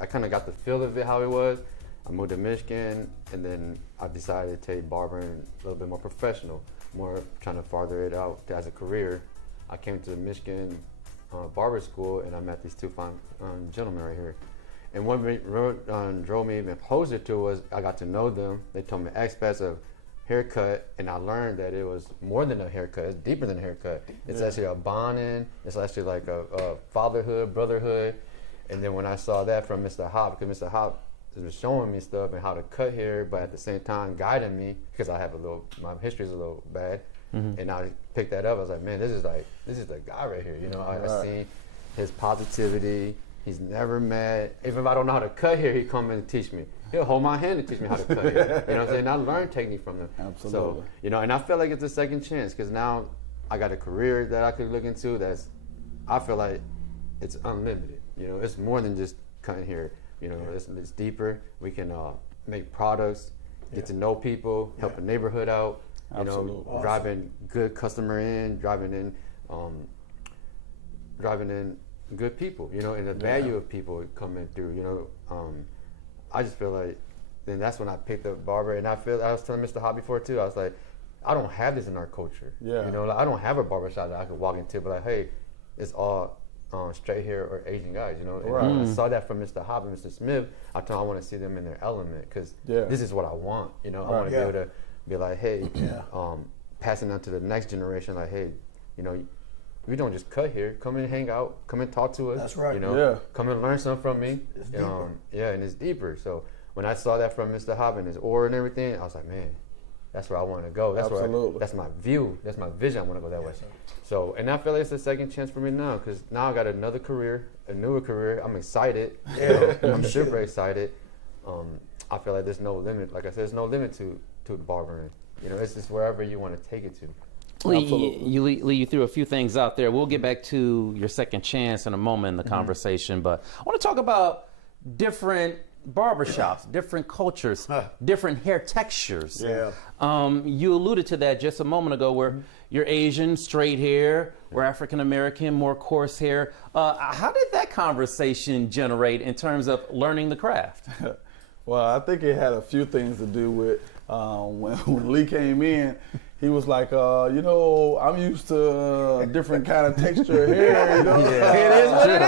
I kind of got the feel of it, how it was. I moved to Michigan, and then I decided to take barbering a little bit more professional, more trying to farther it out as a career. I came to the Michigan barber school, and I met these two fine gentlemen right here. And what drove me even closer to was I got to know them. They told me aspects of haircut, and I learned that it was more than a haircut. It's deeper than a haircut. It's actually a bonding. It's actually like a fatherhood, brotherhood. And then when I saw that from Mr. Hop, because Mr. Hop was showing me stuff and how to cut hair, but at the same time guiding me, because I have my history is a little bad. And I picked that up. I was like, man, this is the guy right here. You know, I seen his positivity. He's never mad. Even if I don't know how to cut hair, he come in and teach me. He'll hold my hand and teach me how to cut hair. You know what I'm saying? I learned technique from him. Absolutely. So, you know, and I feel like it's a second chance, because now I got a career that I could look into I feel like it's unlimited. You know, it's more than just cutting hair. You know, it's deeper. We can make products, get to know people, help a neighborhood out. You know, driving good customer in, driving in good people, you know, and the value of people coming through, you know. I just feel like, then that's when I picked up barber, and I was telling Mr. Hop before too, I was like, I don't have this in our culture. You know, like, I don't have a barbershop that I could walk into, but like, hey, it's all straight hair or Asian guys, you know. And I saw that from Mr. Hop and Mr. Smith. I told him I want to see them in their element, because this is what I want, you know. I want to be able to be like, hey, passing on to the next generation, like, hey, you know, we don't just cut here. Come and hang out. Come and talk to us. That's right. You know, come and learn something from me. It's deeper. And it's deeper. So when I saw that from Mr. Hop and his aura and everything, I was like, man, that's where I want to go. That's that's my view. That's my vision. I want to go that way. Sir. So, and I feel like it's a second chance for me now, because now I got another career, a newer career. I'm excited. I'm super excited. I feel like there's no limit. Like I said, there's no limit to barbering. You know, it's just wherever you want to take it to. Lee, you threw a few things out there. We'll get back to your second chance in a moment in the conversation, but I want to talk about different barbershops, different cultures, different hair textures. You alluded to that just a moment ago, where you're Asian, straight hair, we're African American, more coarse hair. How did that conversation generate in terms of learning the craft? Well, I think it had a few things to do with when Lee came in. He was like, you know, I'm used to a different kind of texture here. You know? It is what it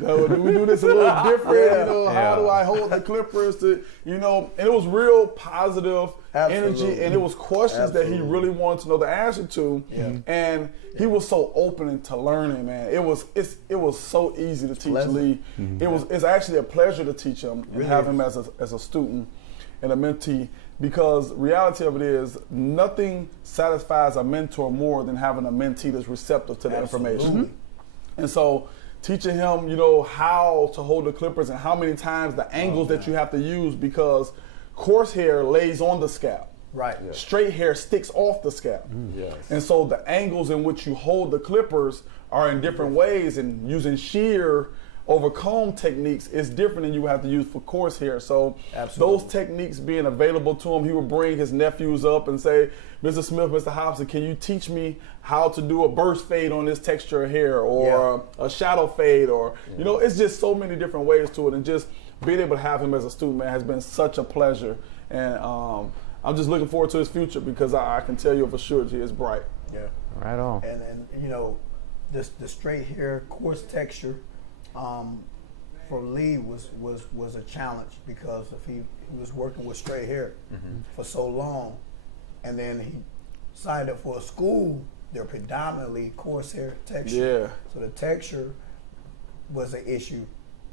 is. Do we do this a little different? You know, how do I hold the clippers to, you know? And it was real positive energy, and it was questions that he really wanted to know the answer to. And he was so open to learning, man. It was so easy to teach Lee. It's actually a pleasure to teach him and have him as a student and a mentee. Because reality of it is, nothing satisfies a mentor more than having a mentee that's receptive to the information. And so teaching him, you know, how to hold the clippers and how many times the angles that you have to use, because coarse hair lays on the scalp. Straight hair sticks off the scalp. And so the angles in which you hold the clippers are in different ways, and using shear over comb techniques is different than you have to use for coarse hair. So those techniques being available to him, he would bring his nephews up and say, Mr. Smith, Mr. Hobson, can you teach me how to do a burst fade on this texture of hair, or a shadow fade, or, you know, it's just so many different ways to it. And just being able to have him as a student, man, has been such a pleasure. And I'm just looking forward to his future, because I can tell you for sure he is bright. Right on. And you know, the straight hair, coarse texture, for Lee was a challenge, because if he was working with straight hair for so long, and then he signed up for a school, they're predominantly coarse hair texture. So the texture was an issue.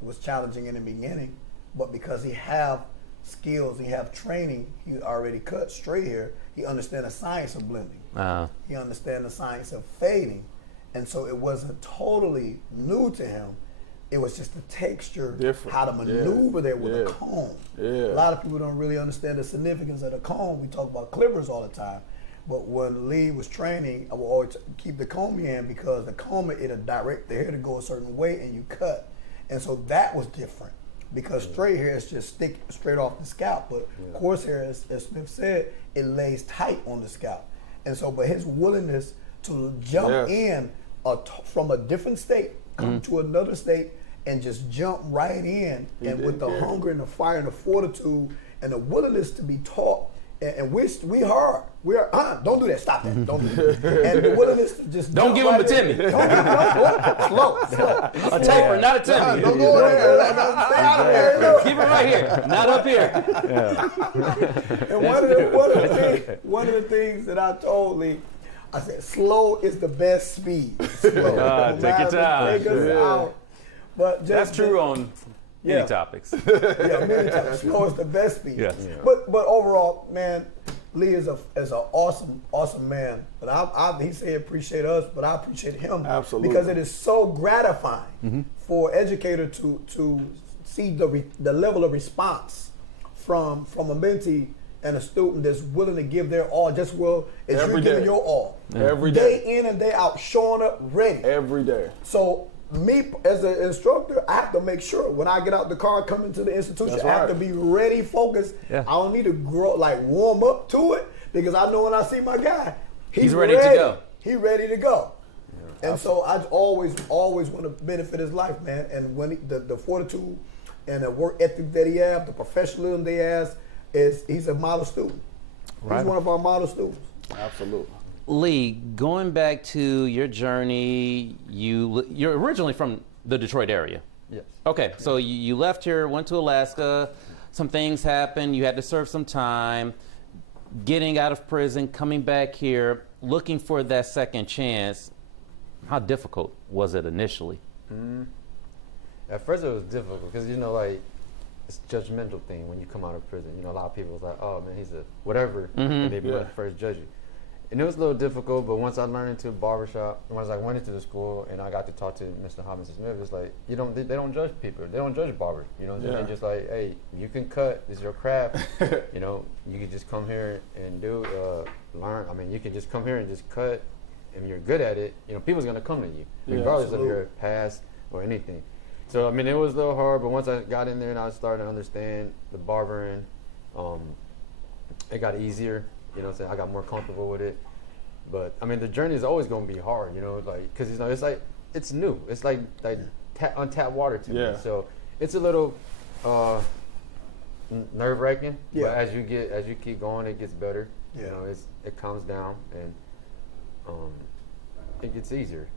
It was challenging in the beginning, but because he have skills, he have training, he already cut straight hair, he understands the science of blending. He understands the science of fading. And so it wasn't totally new to him. It was just the texture, how to maneuver there with a comb. A lot of people don't really understand the significance of the comb. We talk about clippers all the time. But when Lee was training, I would always keep the comb in, because the comb, it'll direct the hair to go a certain way and you cut. And so that was different, because straight hair is just stick straight off the scalp. But coarse hair, as Smith said, it lays tight on the scalp. And so, but his willingness to jump in from a different state, come to another state, and just jump right in, and with the hunger and the fire and the fortitude and the willingness to be taught. And we hard. We are. Don't do that. Stop that. Don't do that. And the willingness to just don't give him a Timmy. Don't give him slow. A taper, not a Timmy. Don't go in there. Stay out of there. Keep it right here, not up here. And one of the things that I told Lee, I said, slow is the best speed. Slow. Take your time. Take us out. But just, that's true on many topics. Many topics. Slow is the best speed. Yes. Yeah. But overall, man, Lee is an awesome man. But he said appreciate us, but I appreciate him. Absolutely. Because it is so gratifying for an educator to see the level of response from a mentee and a student that's willing to give their all, just as well as you're giving your all. Every day. Day in and day out, showing up ready. Every day. So me as an instructor, I have to make sure when I get out the car, come into the institution, I have to be ready, focused. Yeah. I don't need to warm up to it, because I know when I see my guy, he's ready to go. He's ready to go. Yeah. And so I always want to benefit his life, man. And when the fortitude and the work ethic that he has, the professionalism they has, he's a model student. Right. He's one of our model students. Absolutely. Lee, going back to your journey, you're originally from the Detroit area. Yes. Okay, so you left here, went to Alaska, some things happened, you had to serve some time, getting out of prison, coming back here, looking for that second chance. How difficult was it initially? At first it was difficult because, it's a judgmental thing when you come out of prison. A lot of people was like, oh man, he's a whatever, and they first judge you. And it was a little difficult, but once I learned into barbershop, once I went into the school and I got to talk to Mr. Hopkins Smith, it's like, they don't judge people. They don't judge barbers. They're just like, hey, you can cut. This is your craft. You can just come here and learn. I mean, you can just come here and just cut, and you're good at it. People's going to come to you, regardless of your past or anything. So, I mean, it was a little hard, but once I got in there and I started to understand the barbering, it got easier. I got more comfortable with it. But, I mean, the journey is always going to be hard, because, it's like, it's new. It's like untapped water to me. So, it's a little nerve-wracking. Yeah. But as you keep going, it gets better. Yeah. It calms down, and it gets easier,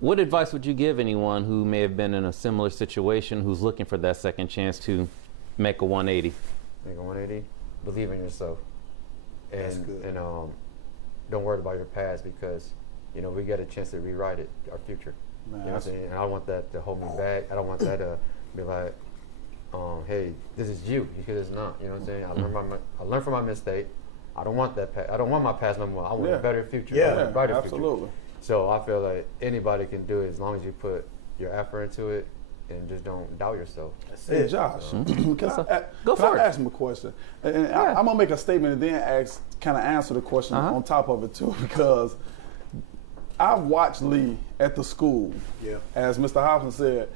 What advice would you give anyone who may have been in a similar situation, who's looking for that second chance to make a 180? Make a 180? Believe in yourself. That's good. And don't worry about your past, because we get a chance to rewrite it, our future. Man, what I'm saying? And I don't want that to hold me back. I don't want that to be like, hey, this is you, because it's not. You know what I'm saying? I learned from my mistake. I don't want that past. I don't want my past no more. I want a better future. I want a brighter absolutely. Future. So I feel like anybody can do it as long as you put your effort into it and just don't doubt yourself. Hey, Josh, can I ask him a question? And I'm going to make a statement and then kind of answer the question on top of it too, because I watched Lee at the school, as Mr. Hopkins said,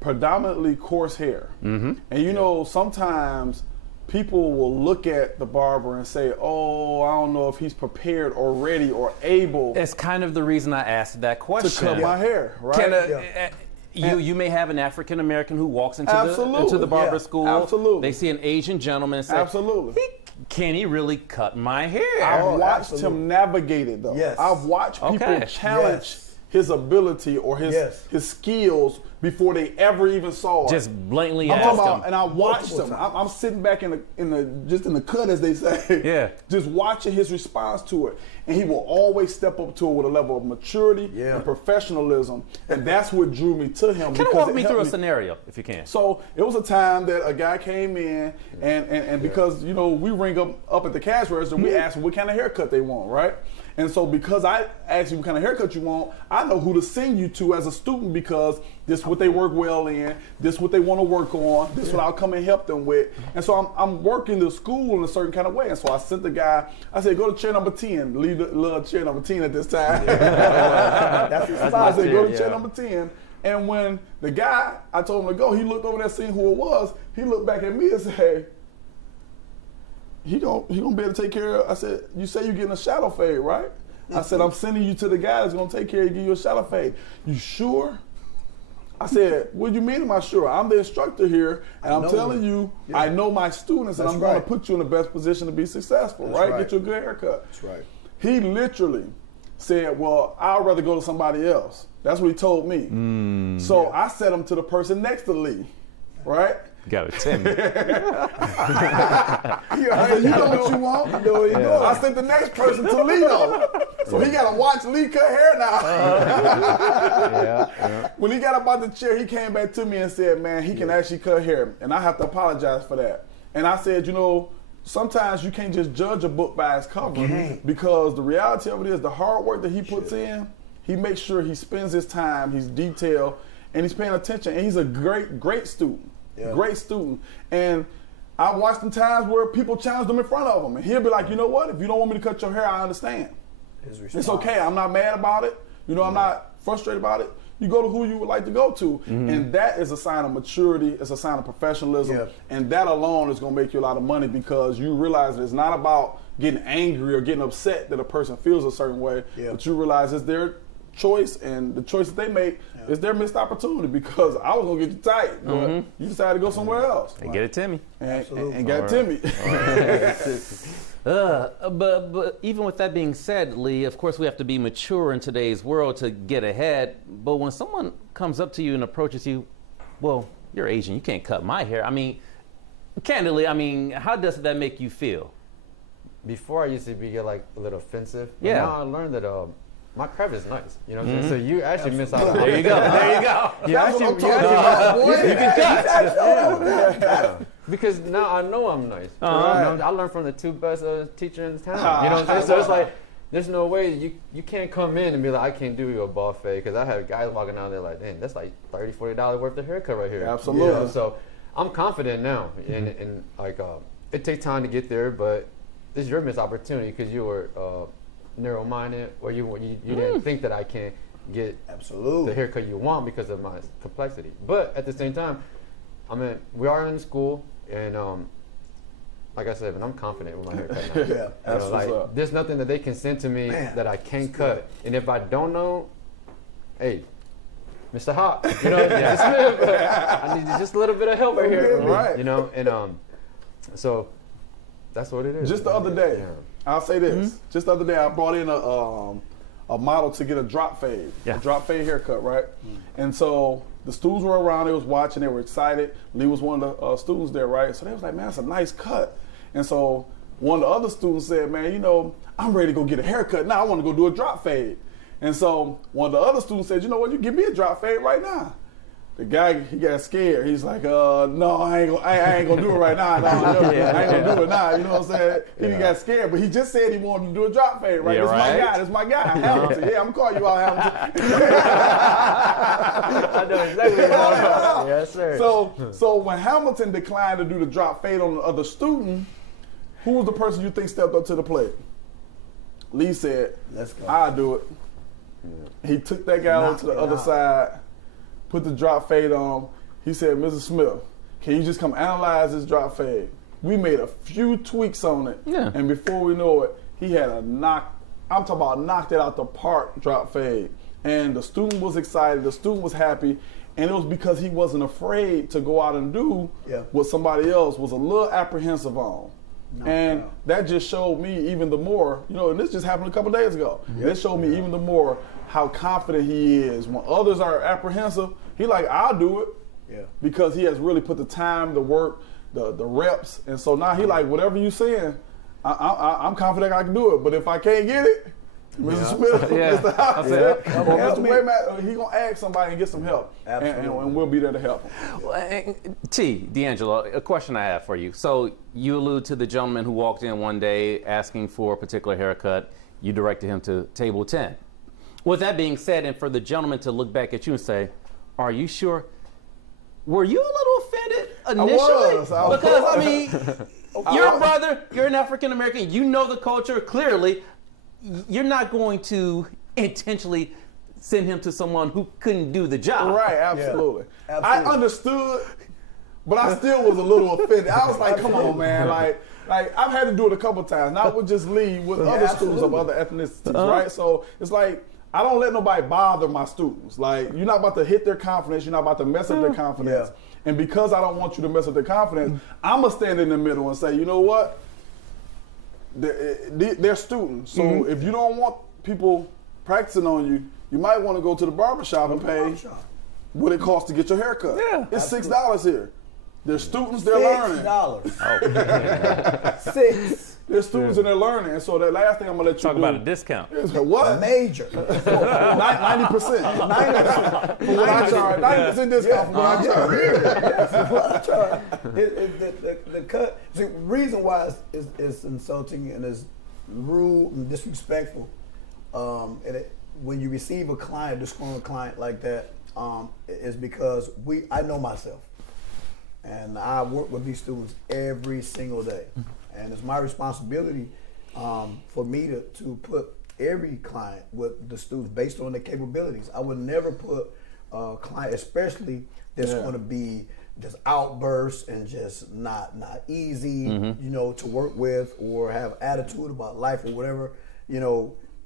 predominantly coarse hair. And sometimes people will look at the barber and say, oh, I don't know if he's prepared or ready or able. It's kind of the reason I asked that question. To cut my hair, right? You may have an African American who walks into the barber school. Absolutely. They see an Asian gentleman and say, absolutely. Can he really cut my hair? I've watched him navigate it, though. Yes. I've watched people challenge his ability or his skills before they ever even saw it. Just blatantly I'm asked talking him. about, and I watched him. I'm sitting back in the cut, as they say. Just watching his response to it, and he will always step up to it with a level of maturity and professionalism, and that's what drew me to him. Can you walk me through a scenario, if you can? So it was a time that a guy came in, and because we ring up at the cash register, we ask them what kind of haircut they want, right? And so because I asked you what kind of haircut you want, I know who to send you to as a student, because this is what they work well in, this is what they want to work on, this is what I'll come and help them with. And so I'm working the school in a certain kind of way. And so I sent the guy, I said, go to chair number 10, leave the little chair number 10 at this time. That's I said, go to chair number 10. And when the guy, I told him to go, he looked over there, seeing who it was, he looked back at me and said, he gonna be able to take care of. I said, you say you're getting a shadow fade, right? I said, I'm sending you to the guy that's gonna take care of you, give you a shadow fade. You sure? I said, what do you mean am I sure? I'm the instructor here, and I'm telling you, I know my students, and I'm going to put you in the best position to be successful, right? Get you a good haircut. That's right. He literally said, well, I'd rather go to somebody else. That's what he told me. So I set him to the person next to Lee, right? Got it, Timmy. I said, you know what you want? You know what you know. I sent the next person to Lee, though. So he got to watch Lee cut hair now. When he got up out the chair, he came back to me and said, man, he can actually cut hair. And I have to apologize for that. And I said, you know, sometimes you can't just judge a book by its cover, because the reality of it is the hard work that he puts in, he makes sure he spends his time, he's detailed, and he's paying attention. And he's a great student. Great student. And I watched some times where people challenged him in front of him, and he'll be like, you know what, if you don't want me to cut your hair, I understand. It's okay. I'm not mad about it. You know, I'm not frustrated about it. You go to who you would like to go to. And that is a sign of maturity. It's a sign of professionalism. And that alone is going to make you a lot of money, because you realize that it's not about getting angry or getting upset that a person feels a certain way, but you realize it's their choice, and the choice that they make is their missed opportunity, because I was going to get you tight, but you decided to go somewhere else. And get it, Timmy. And got Timmy. But even with that being said, Lee, of course we have to be mature in today's world to get ahead. But when someone comes up to you and approaches you, well, you're Asian, you can't cut my hair. I mean, candidly, how does that make you feel? Before I used to be like a little offensive. But Yeah. now I learned that my craft is nice. You know what I'm saying? So you actually miss out on There you go. There you go. You actually, You can cut. because now I know I'm nice. You know, I learned from the two best teachers in town. You know what I'm saying? So it's like, there's no way you can't come in and be like, I can't do your ball fade, because I have guys walking down there like, dang, that's like $30, $40 worth of haircut right here. Absolutely. You know? So I'm confident now, and like it takes time to get there, but this is your missed opportunity, because you were narrow-minded, or you didn't think that I can get the haircut you want because of my complexity. But at the same time, I mean, we are in school, and like I said, but I'm confident with my haircut now. You know, like, there's nothing that they can send to me that I can't cut. And if I don't know, hey, Mr. Hop, you know, I need just a little bit of help right here. Right. You know, and so that's what it is. Just the other day, I'll say this. Just the other day, I brought in a model to get a drop fade, a drop fade haircut, right? And so the students were around, they was watching, they were excited. Lee was one of the students there, right? So they was like, man, that's a nice cut. And so one of the other students said, man, you know, I'm ready to go get a haircut now. I want to go do a drop fade. And so one of the other students said, you know what, you give me a drop fade right now. The guy, he got scared. He's like, no, I ain't gonna do it right now. No, I ain't gonna do it now. You know what I'm saying? He got scared, but he just said he wanted to do a drop fade, right? This is my guy, Hamilton. Yeah, I'm gonna call you out, Hamilton. I know exactly what you're talking about. Yes, sir. So when Hamilton declined to do the drop fade on the other student, who was the person you think stepped up to the plate? Lee said, let's go. I'll do it. He took that guy over to the other side, put the drop fade on. He said, Mrs. Smith, can you just come analyze this drop fade? We made a few tweaks on it. Yeah. And before we know it, he had knocked it out the park drop fade. And the student was excited, the student was happy, and it was because he wasn't afraid to go out and do what somebody else was a little apprehensive on. That just showed me even the more, you know, and this just happened a couple days ago. It showed me even the more how confident he is. When others are apprehensive, he like, I'll do it. Because he has really put the time, the work, the reps. And so now he like, whatever you saying, I'm confident I can do it. But if I can't get it, Mr. Smith, Mr. House, or Mr. Waymack, he gonna ask somebody and get some help. And we'll be there to help him. D'Angelo, a question I have for you. So you allude to the gentleman who walked in one day asking for a particular haircut. You directed him to table 10. With that being said, and for the gentleman to look back at you and say, are you sure? Were you a little offended initially? I was. Because, I mean, you're a brother, you're an African American, you know the culture clearly. You're not going to intentionally send him to someone who couldn't do the job. Right, absolutely. I understood, but I still was a little offended. I was like, come on, man. Like I've had to do it a couple times, not with just Lee, with other students of other ethnicities, right? So it's like, I don't let nobody bother my students. Like, you're not about to hit their confidence. You're not about to mess up their confidence. Yeah. And because I don't want you to mess up their confidence, I'm going to stand in the middle and say, you know what? They're students. So if you don't want people practicing on you, you might want to go to the barbershop and pay what it costs to get your hair cut. Yeah. It's $6 here. They're students, they're learning. $6. $6. They're students and they're learning. And so the last thing I'm going to let you Talk do about a discount. is what? Major. 90%. 90% from what I charge. 90% discount from what I charge. That's what I charge. The cut. See, the reason why it's insulting and it's rude and disrespectful, when you receive a client, disgruntled client like that, is because I know myself. And I work with these students every single day. And it's my responsibility for me to put every client with the students based on their capabilities. I would never put a client, especially that's going to be just outbursts and just not easy, to work with or have attitude about life or whatever.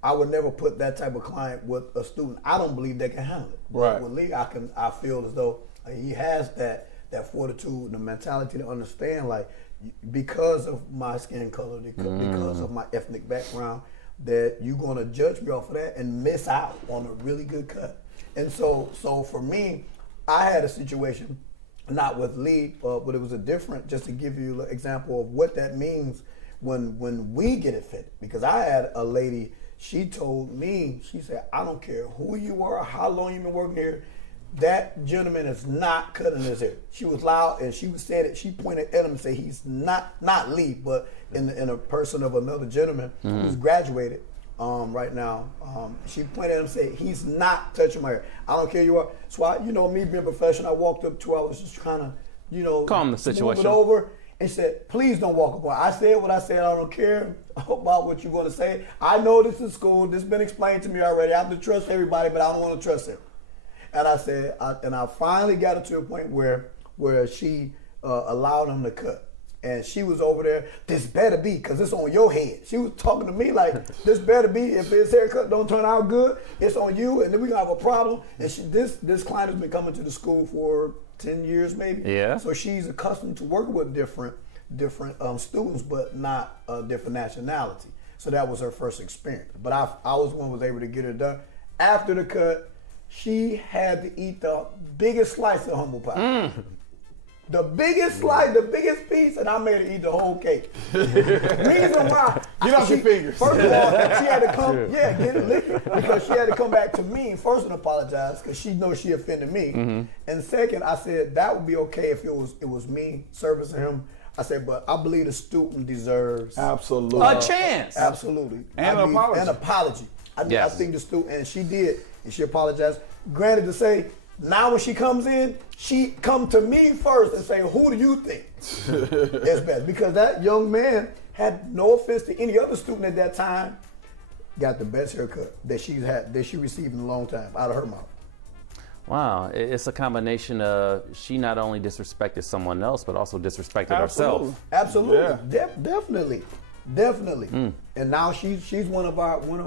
I would never put that type of client with a student. I don't believe they can handle it. Right. With Lee, I feel as though he has that fortitude, the mentality to understand, like, because of my skin color, because of my ethnic background, that you're going to judge me off of that and miss out on a really good cut. And so for me, I had a situation, not with Lee, but it was just to give you an example of what that means when we get it fitted. Because I had a lady, she told me, she said, I don't care who you are, how long you've been working here, that gentleman is not cutting his hair. She was loud and she was saying it. She pointed at him and said, he's not Lee, but in a person of another gentleman who's graduated right now. She pointed at him and said, he's not touching my hair. I don't care who you are. So I, me being a professional, I walked up to her. I was just trying to, calm the situation. Move it over. And said, please don't walk up on. I said what I said. I don't care about what you're going to say. I know this is school. This has been explained to me already. I have to trust everybody, but I don't want to trust him. And I said, I finally got it to a point where she allowed him to cut. And she was over there, this better be, because it's on your head. She was talking to me like, this better be, if his haircut don't turn out good, it's on you, and then we're going to have a problem. And this client has been coming to the school for 10 years maybe. Yeah. So she's accustomed to working with different students, but not a different nationality. So that was her first experience. But I was the one who was able to get it done. After the cut, she had to eat the biggest slice of humble pie. The biggest slice, the biggest piece, and I made her eat the whole cake. Reason why? Get off your fingers. First of all, she had to come, get it licked, because she had to come back to me first and apologize, because she knows she offended me. And second, I said that would be okay if it was me servicing him. I said, but I believe the student deserves absolutely a chance. Absolutely. And an apology. An apology. I think the student, and she did, and she apologized. Granted to say, now when she comes in, she come to me first and say, who do you think is best? Because that young man had, no offense to any other student at that time, got the best haircut that she received in a long time out of her mouth. Wow, it's a combination of she not only disrespected someone else, but also disrespected herself. Absolutely, yeah. Definitely. And now she's one of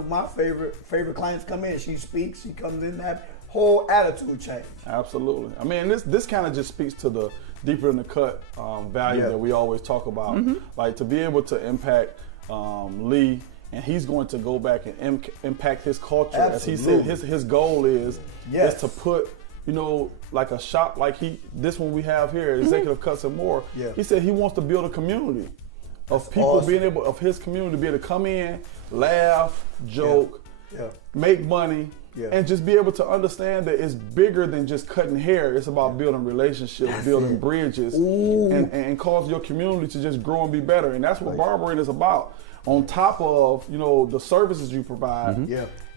my favorite clients. Come in, she speaks, she comes in, that whole attitude change. Absolutely. I mean, this kind of just speaks to the deeper in the cut value that we always talk about. Like, to be able to impact Lee, and he's going to go back and impact his culture. Absolutely. As he said, his goal is to put, like a shop like this one we have here, Executive Cuts and More. Yeah. He said he wants to build a community of people of his community to be able to come in, laugh, joke, make money, and just be able to understand that it's bigger than just cutting hair. It's about building relationships, building bridges, and cause your community to just grow and be better. And that's what barbering is about. On top of, the services you provide,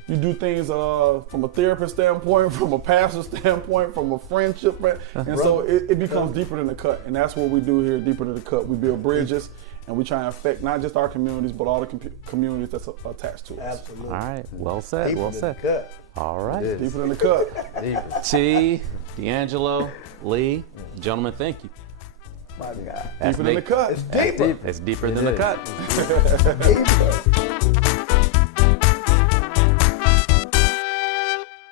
you do things from a therapist standpoint, from a pastor standpoint, from a friendship, and so it becomes deeper than the cut. And that's what we do here, deeper than the cut. We build bridges, and we try and affect not just our communities, but all the communities that's attached to us. Absolutely. All right, well said, Deeper well than said. the cut. All right. Deeper than the cut. T, D'Angelo, Lee, gentlemen, thank you. My God. Deeper than the cut. It's deeper. It's deeper than the cut. Deeper.